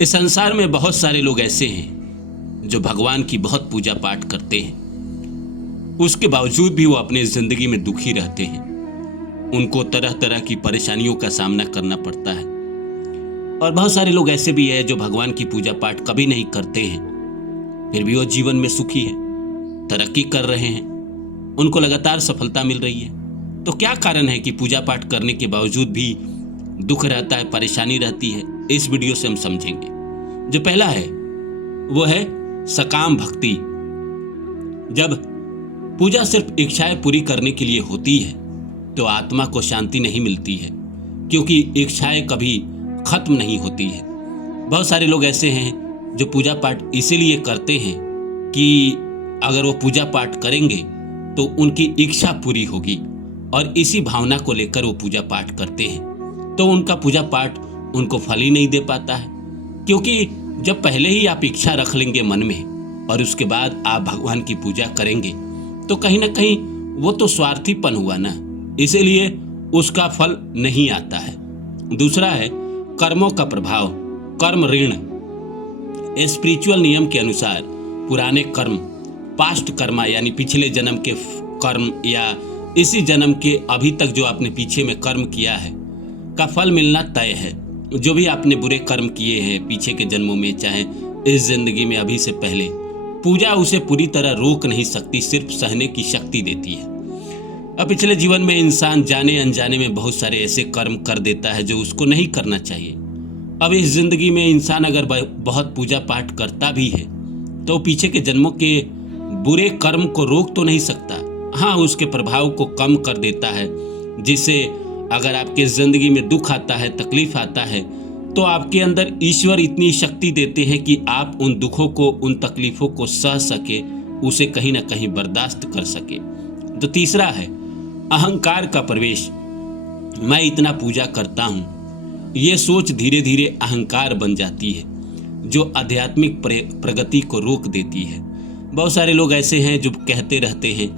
इस संसार में बहुत सारे लोग ऐसे हैं जो भगवान की बहुत पूजा पाठ करते हैं, उसके बावजूद भी वो अपनी जिंदगी में दुखी रहते हैं। उनको तरह तरह की परेशानियों का सामना करना पड़ता है। और बहुत सारे लोग ऐसे भी हैं जो भगवान की पूजा पाठ कभी नहीं करते हैं, फिर भी वो जीवन में सुखी है, तरक्की कर रहे हैं, उनको लगातार सफलता मिल रही है। तो क्या कारण है कि पूजा पाठ करने के बावजूद भी दुख रहता है, परेशानी रहती है? इस वीडियो से हम समझेंगे। जो पहला है वो है सकाम भक्ति। जब पूजा सिर्फ इच्छाएं पूरी करने के लिए होती है तो आत्मा को शांति नहीं मिलती है, क्योंकि इच्छाएं कभी खत्म नहीं होती है। बहुत सारे लोग ऐसे हैं जो पूजा पाठ इसीलिए करते हैं कि अगर वो पूजा पाठ करेंगे तो उनकी इच्छा पूरी होगी, और इसी भावना को लेकर वो पूजा पाठ करते हैं। तो उनका पूजा पाठ उनको फल ही नहीं दे पाता है, क्योंकि जब पहले ही आप इच्छा रख लेंगे मन में और उसके बाद आप भगवान की पूजा करेंगे तो कहीं ना कहीं वो तो स्वार्थीपन हुआ ना, इसीलिए उसका फल नहीं आता है। दूसरा है कर्मों का प्रभाव, कर्म ऋण। स्पिरिचुअल नियम के अनुसार पुराने कर्म, पास्ट कर्मा यानी पिछले जन्म के कर्म या इसी जन्म के अभी तक जो आपने पीछे में कर्म किया है का फल मिलना तय है। जो भी आपने बुरे कर्म किए हैं पीछे के जन्मों में, चाहे इस जिंदगी में अभी से पहले, पूजा उसे पूरी तरह रोक नहीं सकती, सिर्फ सहने की शक्ति देती है। अब पिछले जीवन में इंसान जाने अनजाने में बहुत सारे ऐसे कर्म कर देता है जो उसको नहीं करना चाहिए। अब इस जिंदगी में इंसान अगर बहुत पूजा पाठ करता भी है तो पीछे के जन्मों के बुरे कर्म को रोक तो नहीं सकता, हाँ उसके प्रभाव को कम कर देता है, जिससे अगर आपके ज़िंदगी में दुख आता है, तकलीफ आता है, तो आपके अंदर ईश्वर इतनी शक्ति देते हैं कि आप उन दुखों को, उन तकलीफ़ों को सह सके, उसे कहीं ना कहीं बर्दाश्त कर सके। तो तीसरा है अहंकार का प्रवेश। मैं इतना पूजा करता हूँ, ये सोच धीरे धीरे अहंकार बन जाती है जो आध्यात्मिक प्रगति को रोक देती है। बहुत सारे लोग ऐसे हैं जो कहते रहते हैं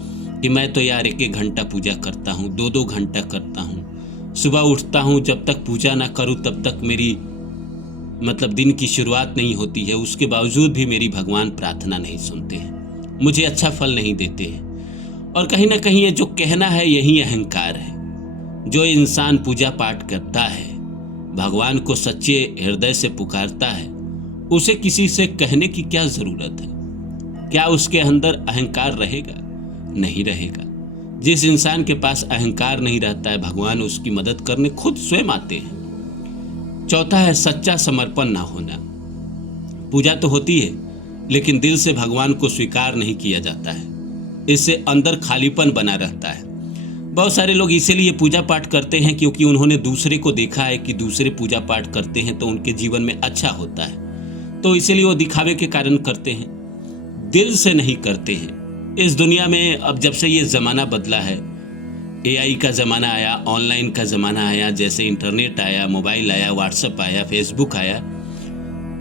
कि मैं तो यार 1-1 घंटा पूजा करता हूँ, 2-2 घंटा करता हूँ, सुबह उठता हूँ, जब तक पूजा ना करूँ तब तक मेरी दिन की शुरुआत नहीं होती है, उसके बावजूद भी मेरी भगवान प्रार्थना नहीं सुनते हैं, मुझे अच्छा फल नहीं देते हैं। और कहीं ना कहीं ये जो कहना है यही अहंकार है। जो इंसान पूजा पाठ करता है, भगवान को सच्चे हृदय से पुकारता है, उसे किसी से कहने की क्या ज़रूरत है? क्या उसके अंदर अहंकार रहेगा? नहीं रहेगा। जिस इंसान के पास अहंकार नहीं रहता है, भगवान उसकी मदद करने खुद स्वयं आते हैं। चौथा है सच्चा समर्पण ना होना। पूजा तो होती है लेकिन दिल से भगवान को स्वीकार नहीं किया जाता है, इससे अंदर खालीपन बना रहता है। बहुत सारे लोग इसीलिए पूजा पाठ करते हैं क्योंकि उन्होंने दूसरे को देखा है कि दूसरे पूजा पाठ करते हैं तो उनके जीवन में अच्छा होता है, तो इसीलिए वो दिखावे के कारण करते हैं, दिल से नहीं करते हैं। इस दुनिया में अब जब से ये ज़माना बदला है, AI का ज़माना आया, ऑनलाइन का ज़माना आया, जैसे इंटरनेट आया, मोबाइल आया, व्हाट्सएप आया, फेसबुक आया,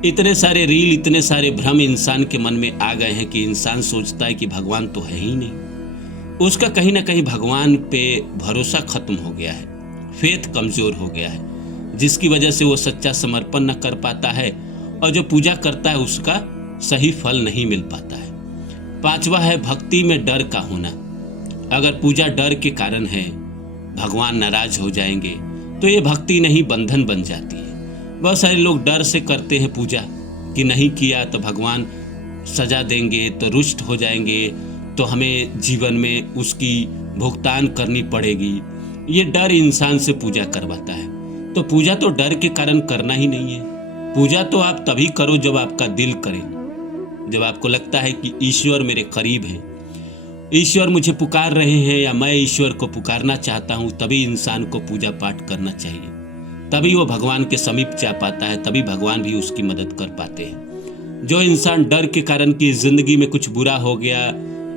इतने सारे रील, इतने सारे भ्रम इंसान के मन में आ गए हैं कि इंसान सोचता है कि भगवान तो है ही नहीं। उसका कहीं ना कहीं भगवान पे भरोसा खत्म हो गया है, फेथ कमज़ोर हो गया है, जिसकी वजह से वो सच्चा समर्पण न कर पाता है और जो पूजा करता है उसका सही फल नहीं मिल पाता है। पांचवा है भक्ति में डर का होना। अगर पूजा डर के कारण है, भगवान नाराज हो जाएंगे, तो ये भक्ति नहीं बंधन बन जाती है। बहुत सारे लोग डर से करते हैं पूजा कि नहीं किया तो भगवान सजा देंगे, तो रुष्ट हो जाएंगे, तो हमें जीवन में उसकी भुगतान करनी पड़ेगी। ये डर इंसान से पूजा करवाता है। तो पूजा तो डर के कारण करना ही नहीं है। पूजा तो आप तभी करो जब आपका दिल करे, जब आपको लगता है कि ईश्वर मेरे करीब है, ईश्वर मुझे पुकार रहे हैं या मैं ईश्वर को पुकारना चाहता हूँ, तभी इंसान को पूजा पाठ करना चाहिए। तभी वो भगवान के समीप जा पाता है, तभी भगवान भी उसकी मदद कर पाते हैं। जो इंसान डर के कारण कि ज़िंदगी में कुछ बुरा हो गया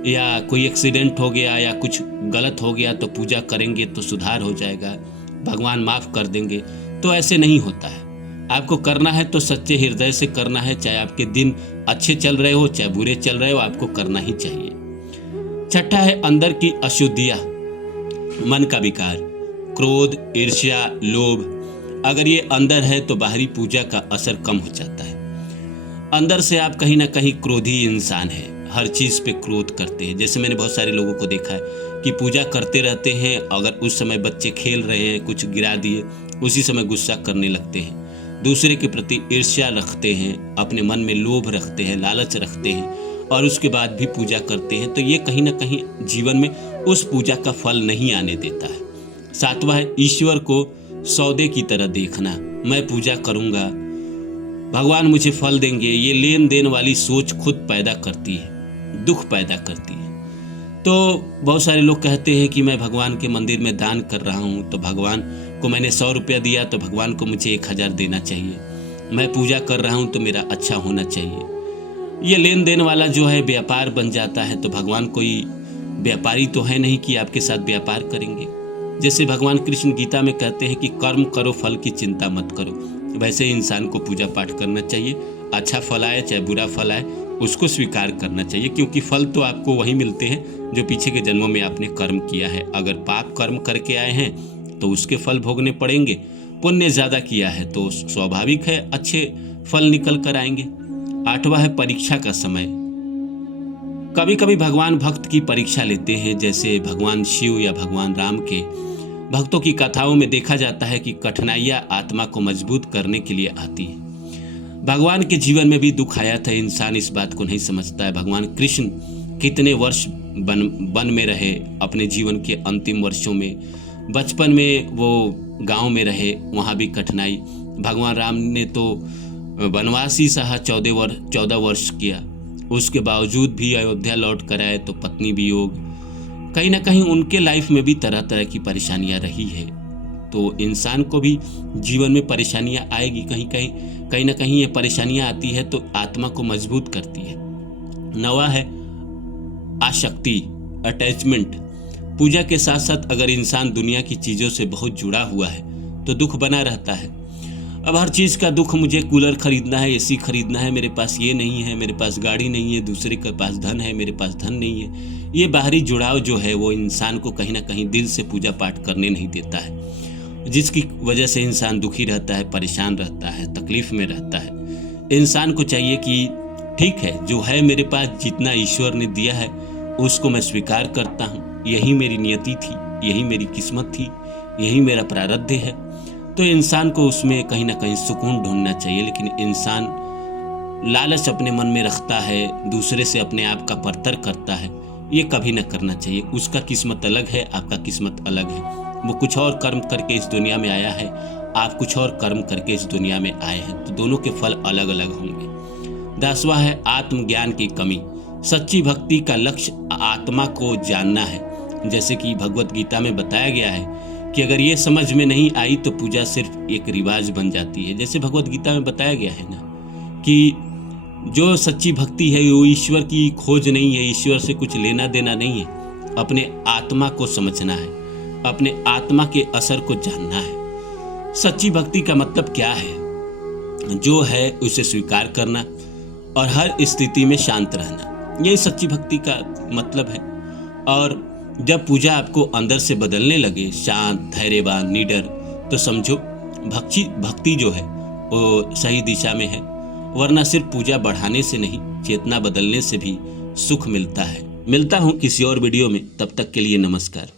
या कोई एक्सीडेंट हो गया या कुछ गलत हो गया तो पूजा करेंगे तो सुधार हो जाएगा, भगवान माफ़ कर देंगे, तो ऐसे नहीं होता है। आपको करना है तो सच्चे हृदय से करना है, चाहे आपके दिन अच्छे चल रहे हो चाहे बुरे चल रहे हो, आपको करना ही चाहिए। छठा है अंदर की अशुद्धियाँ, मन का विकार, क्रोध, ईर्ष्या, लोभ, अगर ये अंदर है तो बाहरी पूजा का असर कम हो जाता है। अंदर से आप कहीं ना कहीं क्रोधी इंसान है, हर चीज़ पे क्रोध करते हैं। जैसे मैंने बहुत सारे लोगों को देखा है कि पूजा करते रहते हैं, अगर उस समय बच्चे खेल रहे हैं, कुछ गिरा दिए, उसी समय गुस्सा करने लगते हैं, दूसरे के प्रति ईर्ष्या रखते हैं, अपने मन में लोभ रखते हैं, लालच रखते हैं और उसके बाद भी पूजा करते हैं। तो ये कहीं ना कहीं जीवन में उस पूजा का फल नहीं आने देता है। सातवां है ईश्वर को सौदे की तरह देखना। मैं पूजा करूँगा, भगवान मुझे फल देंगे, ये लेन देन वाली सोच खुद पैदा करती है, दुख पैदा करती है। तो बहुत सारे लोग कहते हैं कि मैं भगवान के मंदिर में दान कर रहा हूँ, तो भगवान को मैंने 100 रुपया दिया तो भगवान को मुझे 1000 देना चाहिए। मैं पूजा कर रहा हूँ तो मेरा अच्छा होना चाहिए। ये लेन देन वाला जो है व्यापार बन जाता है। तो भगवान कोई व्यापारी तो है नहीं कि आपके साथ व्यापार करेंगे। जैसे भगवान कृष्ण गीता में कहते हैं कि कर्म करो, फल की चिंता मत करो, वैसे ही इंसान को पूजा पाठ करना चाहिए। अच्छा फल आए चाहे बुरा फल आए, उसको स्वीकार करना चाहिए, क्योंकि फल तो आपको वही मिलते हैं जो पीछे के जन्मों में आपने कर्म किया है। अगर पाप कर्म करके आए हैं तो उसके फल भोगने पड़ेंगे, पुण्य ज़्यादा किया है तो स्वाभाविक है अच्छे फल निकल कर आएंगे। 8वां है परीक्षा का समय। कभी कभी भगवान भक्त की परीक्षा लेते हैं। जैसे भगवान शिव या भगवान राम के भक्तों की कथाओं में देखा जाता है कि कठिनाइयाँ आत्मा को मजबूत करने के लिए आती है। भगवान के जीवन में भी दुख आया था, इंसान इस बात को नहीं समझता है। भगवान कृष्ण कितने वर्ष वन में रहे, अपने जीवन के अंतिम वर्षों में। बचपन में वो गांव में रहे, वहाँ भी कठिनाई। भगवान राम ने तो वनवासी सहा 14 वर्ष किया, उसके बावजूद भी अयोध्या लौट कर आए तो पत्नी वियोग। कहीं ना कहीं उनके लाइफ में भी तरह तरह की परेशानियां रही है। तो इंसान को भी जीवन में परेशानियां आएगी, कहीं ना कहीं ये परेशानियां आती है तो आत्मा को मजबूत करती है। 9वां है आसक्ति, अटैचमेंट। पूजा के साथ साथ अगर इंसान दुनिया की चीज़ों से बहुत जुड़ा हुआ है तो दुख बना रहता है। अब हर चीज़ का दुख, मुझे कूलर खरीदना है, एसी खरीदना है, मेरे पास ये नहीं है, मेरे पास गाड़ी नहीं है, दूसरे के पास धन है, मेरे पास धन नहीं है। ये बाहरी जुड़ाव जो है वो इंसान को कहीं ना कहीं दिल से पूजा पाठ करने नहीं देता है, जिसकी वजह से इंसान दुखी रहता है, परेशान रहता है, तकलीफ में रहता है। इंसान को चाहिए कि ठीक है, जो है मेरे पास, जितना ईश्वर ने दिया है उसको मैं स्वीकार करता हूँ, यही मेरी नियति थी, यही मेरी किस्मत थी, यही मेरा प्रारब्ध है। तो इंसान को उसमें कहीं ना कहीं सुकून ढूंढना चाहिए। लेकिन इंसान लालच अपने मन में रखता है, दूसरे से अपने आप का परतर करता है, ये कभी ना करना चाहिए। उसका किस्मत अलग है, आपका किस्मत अलग है। वो कुछ और कर्म करके इस दुनिया में आया है, आप कुछ और कर्म करके इस दुनिया में आए हैं, तो दोनों के फल अलग अलग होंगे। 10वां है आत्मज्ञान की कमी। सच्ची भक्ति का लक्ष्य आत्मा को जानना है। जैसे कि भगवत गीता में बताया गया है कि अगर ये समझ में नहीं आई तो पूजा सिर्फ एक रिवाज बन जाती है। जैसे भगवत गीता में बताया गया है ना कि जो सच्ची भक्ति है वो ईश्वर की खोज नहीं है, ईश्वर से कुछ लेना देना नहीं है, अपने आत्मा को समझना है, अपने आत्मा के असर को जानना है। सच्ची भक्ति का मतलब क्या है? जो है उसे स्वीकार करना और हर स्थिति में शांत रहना, यही सच्ची भक्ति का मतलब है। और जब पूजा आपको अंदर से बदलने लगे, शांत, धैर्यवान, निडर, तो समझो भक्ति जो है वो सही दिशा में है। वरना सिर्फ पूजा बढ़ाने से नहीं, चेतना बदलने से भी सुख मिलता है। मिलता हूँ किसी और वीडियो में, तब तक के लिए नमस्कार।